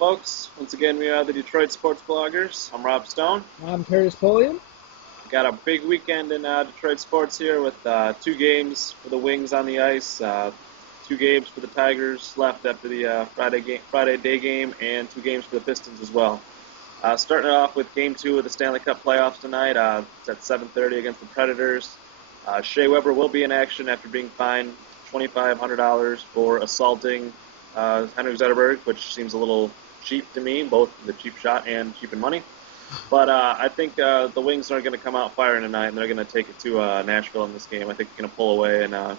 folks. Once again, we are the Detroit Sports Bloggers. I'm Rob Stone. I'm Curtis Polian. We got a big weekend in Detroit sports here with two games for the Wings on the ice, two games for the Tigers left after the Friday day game, and two games for the Pistons as well. Starting off with Game 2 of the Stanley Cup playoffs tonight. It's at 7:30 against the Predators. Shea Weber will be in action after being fined $2,500 for assaulting Henrik Zetterberg, which seems a little cheap to me, both the cheap shot and cheap in money. But I think the Wings are going to come out firing tonight, and they're going to take it to Nashville in this game. I think they're going to pull away and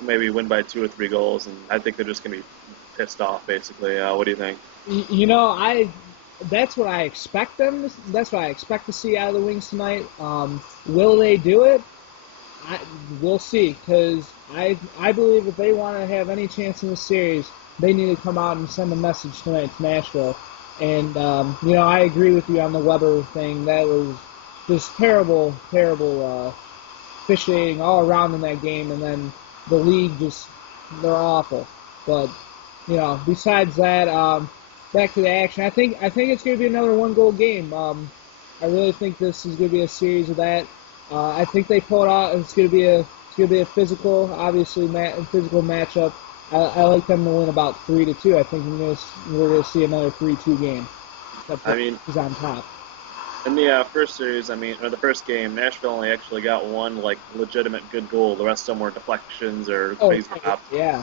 maybe win by 2 or 3 goals, and I think they're just going to be pissed off, basically. What do you think? That's what I expect them. That's what I expect to see out of the Wings tonight. Will they do it? We'll see, because I believe if they want to have any chance in the series, they need to come out and send a message tonight to Nashville. And, I agree with you on the Weber thing. That was just terrible officiating all around in that game. And then the league they're awful. But, besides that, back to the action. I think it's going to be another one-goal game. I really think this is going to be a series of that. I think they pull it out. It's going to be a physical, obviously, physical matchup. I like them to win about 3-2. I think we're going to see another 3-2 game. He's on top. In the first series, or the first game, Nashville only actually got one legitimate good goal. The rest of them were deflections or crazy drops. Yeah.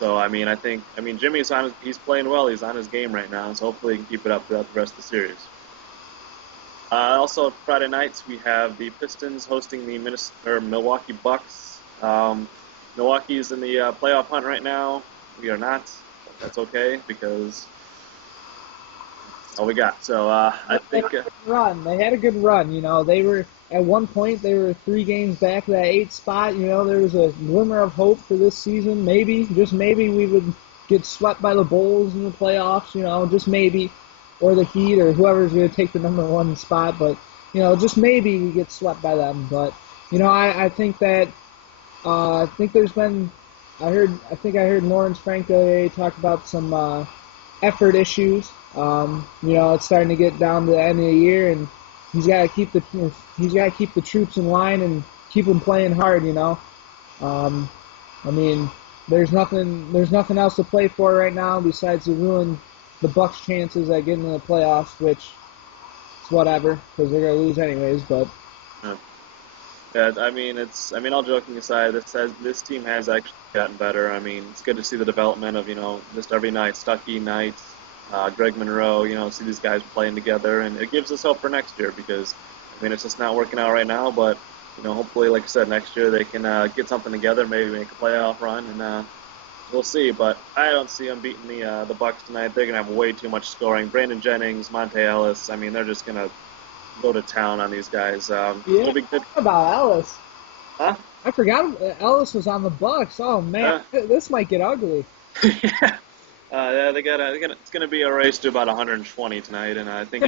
So I think Jimmy's he's playing well. He's on his game right now, so hopefully he can keep it up throughout the rest of the series. Also, Friday nights we have the Pistons hosting the Milwaukee Bucks. Milwaukee's in the playoff hunt right now. We are not, but that's okay because all we got. So I think they had a good run. They were at one point 3 games back of that 8th spot. There was a glimmer of hope for this season. Maybe, just maybe, we would get swept by the Bulls in the playoffs. Just maybe, or the Heat, or whoever's going to take the number 1 spot. But just maybe we get swept by them. But I think that. I think I heard Lawrence Frank the other day talk about some effort issues. It's starting to get down to the end of the year, and he's got to keep the troops in line and keep them playing hard. There's nothing else to play for right now besides to ruin the Bucks' chances at getting in the playoffs, which is whatever because they're gonna lose anyways. But. Yeah, all joking aside, this team has actually gotten better. It's good to see the development of, just every night, Stuckey, Knight, Greg Monroe, see these guys playing together, and it gives us hope for next year because, it's just not working out right now, but, hopefully, like I said, next year they can get something together, maybe make a playoff run, and we'll see. But I don't see them beating the Bucks tonight. They're going to have way too much scoring. Brandon Jennings, Monte Ellis, they're just going to go to town on these guys. It'll be good. About Ellis. Huh? I forgot Ellis was on the Bucks. Oh man, this might get ugly. Yeah, it's going to be a race to about 120 tonight, and I think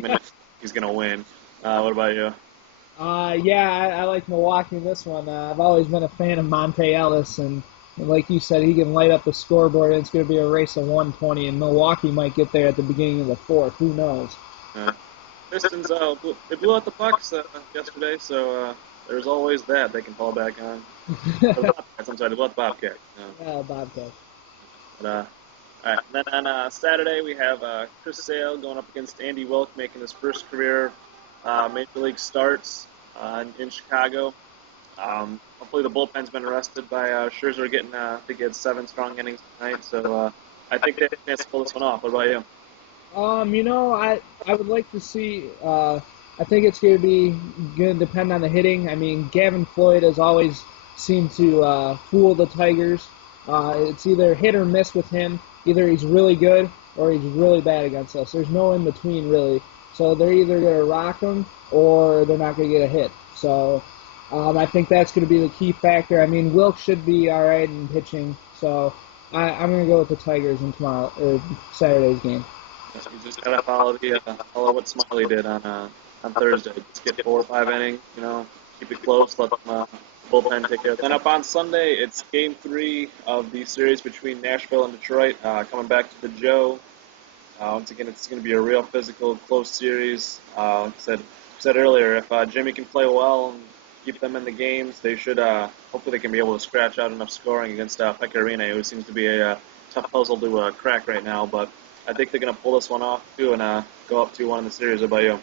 he's going to win. What about you? I like Milwaukee in this one. I've always been a fan of Monte Ellis, and like you said, he can light up the scoreboard, and it's going to be a race of 120, and Milwaukee might get there at the beginning of the 4th. Who knows? Pistons, they blew out the Bucks yesterday, so there's always that they can fall back on. I'm sorry, they blew out the Bobcats. Yeah, Bobcats. But, all right, and then on Saturday we have Chris Sale going up against Andy Wilk, making his first career Major League starts in Chicago. Hopefully the bullpen's been arrested by Scherzer getting, I think he had 7 strong innings tonight, so I think they can pull this one off. What about you? I would like to see. I think it's going to depend on the hitting. Gavin Floyd has always seemed to fool the Tigers. It's either hit or miss with him. Either he's really good or he's really bad against us. There's no in between really. So they're either going to rock him or they're not going to get a hit. So I think that's going to be the key factor. Wilk should be all right in pitching. So I'm going to go with the Tigers in Saturday's game. You just gotta follow what Smiley did on Thursday. Just get 4 or 5 innings, keep it close, let them bullpen take care. Then up on Sunday, it's Game 3 of the series between Nashville and Detroit, coming back to the Joe. Once again, it's going to be a real physical, close series. Like I said earlier, if Jimmy can play well and keep them in the games, they should. Hopefully, they can be able to scratch out enough scoring against Pecorine, who seems to be a tough puzzle to crack right now. But I think they're going to pull this one off too and go up 2-1 in the series. How about you?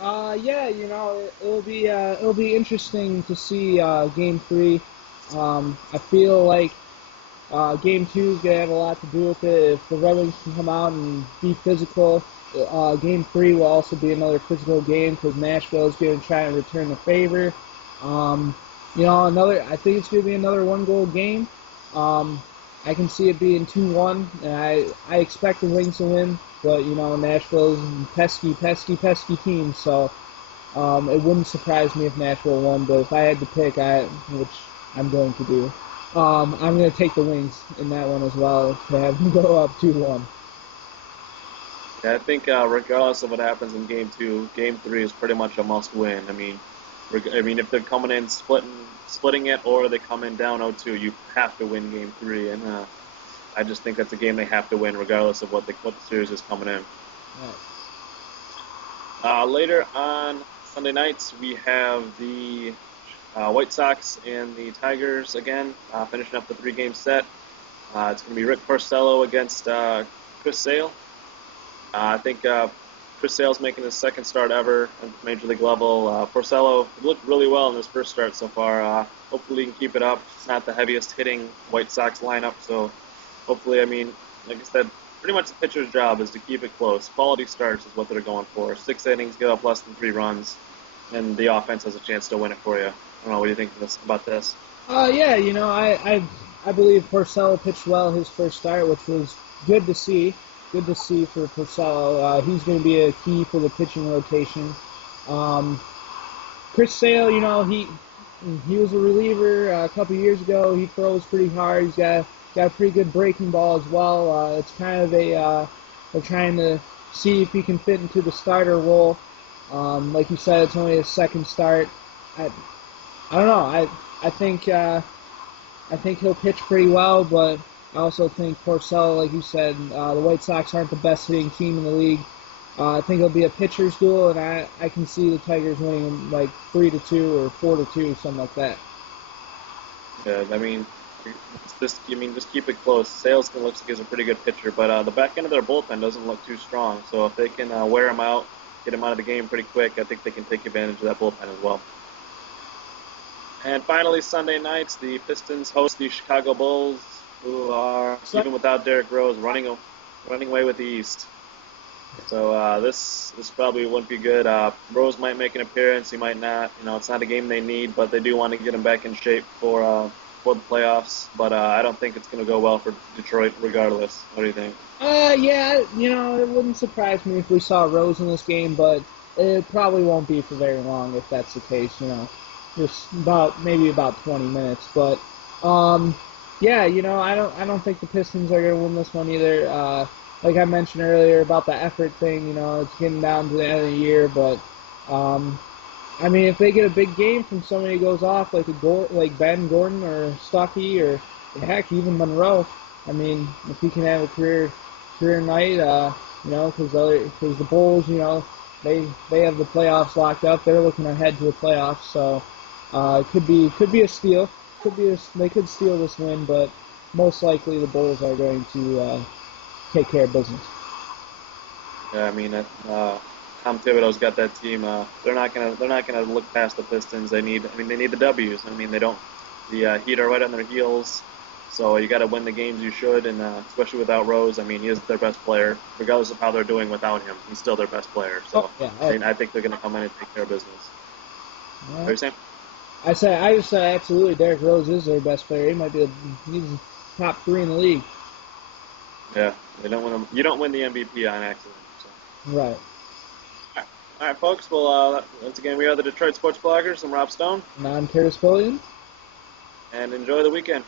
Yeah, it'll be interesting to see Game 3. I feel like Game 2 is gonna have a lot to do with it. If the Red Wings can come out and be physical, Game 3 will also be another physical game because Nashville is going to try and return the favor. Um, I think it's going to be another one-goal game. I can see it being 2-1, and I expect the Wings to win. But Nashville's a pesky team, so it wouldn't surprise me if Nashville won. But if I had to pick, which I'm going to do, I'm going to take the Wings in that one as well to have them go up 2-1. Yeah, I think regardless of what happens in Game 2, Game 3 is pretty much a must-win. If they're coming in splitting it, or they come in down 0-2, you have to win Game 3, and I just think that's a game they have to win, regardless of what the series is coming in. Right. Later on Sunday nights, we have the White Sox and the Tigers again, finishing up the 3-game set. It's going to be Rick Porcello against Chris Sale. I think Chris Sale's making his second start ever at Major League level. Porcello looked really well in his first start so far. Hopefully he can keep it up. It's not the heaviest hitting White Sox lineup, so hopefully, like I said, pretty much the pitcher's job is to keep it close. Quality starts is what they're going for. 6 innings, give up less than 3 runs, and the offense has a chance to win it for you. I don't know, what do you think about this? Yeah, I believe Porcello pitched well his first start, which was good to see. Good to see for Porcello. He's going to be a key for the pitching rotation. Chris Sale, he was a reliever a couple years ago. He throws pretty hard. He's got a pretty good breaking ball as well. It's kind of they're trying to see if he can fit into the starter role. Like you said, it's only his second start. I don't know. I think he'll pitch pretty well, but I also think Porcello, like you said, the White Sox aren't the best hitting team in the league. I think it'll be a pitcher's duel, and I can see the Tigers winning like 3-2 or 4-2, something like that. Yeah, just keep it close. Sales looks like he's a pretty good pitcher, but the back end of their bullpen doesn't look too strong. So if they can wear him out, get him out of the game pretty quick, I think they can take advantage of that bullpen as well. And finally, Sunday nights, the Pistons host the Chicago Bulls, who are, even without Derrick Rose, running away with the East. So this probably wouldn't be good. Rose might make an appearance, he might not. It's not a game they need, but they do want to get him back in shape for the playoffs. But I don't think it's going to go well for Detroit, regardless. What do you think? Yeah, it wouldn't surprise me if we saw Rose in this game, but it probably won't be for very long if that's the case. Just maybe about 20 minutes. But yeah, I don't think the Pistons are going to win this one either. Like I mentioned earlier about the effort thing, it's getting down to the end of the year, but if they get a big game from somebody who goes off like Ben Gordon or Stuckey or heck even Monroe, if he can have a career night, because the Bulls, they have the playoffs locked up. They're looking ahead to the playoffs, so it could be a steal. They could steal this win, but most likely the Bulls are going to take care of business. Yeah, Tom Thibodeau's got that team. They're not gonna look past the Pistons. They need the W's. They don't. The Heat are right on their heels, so you got to win the games you should, and especially without Rose. He is their best player, regardless of how they're doing without him. He's still their best player. So I think they're gonna come in and take care of business. What are you saying? I just said absolutely. Derrick Rose is their best player. He's top 3 in the league. Yeah, they don't win. You don't win the MVP on accident. So. Right. All right, folks. Well, once again, we are the Detroit Sports Bloggers. I'm Rob Stone. And I'm Curtis Pulliam. And enjoy the weekend.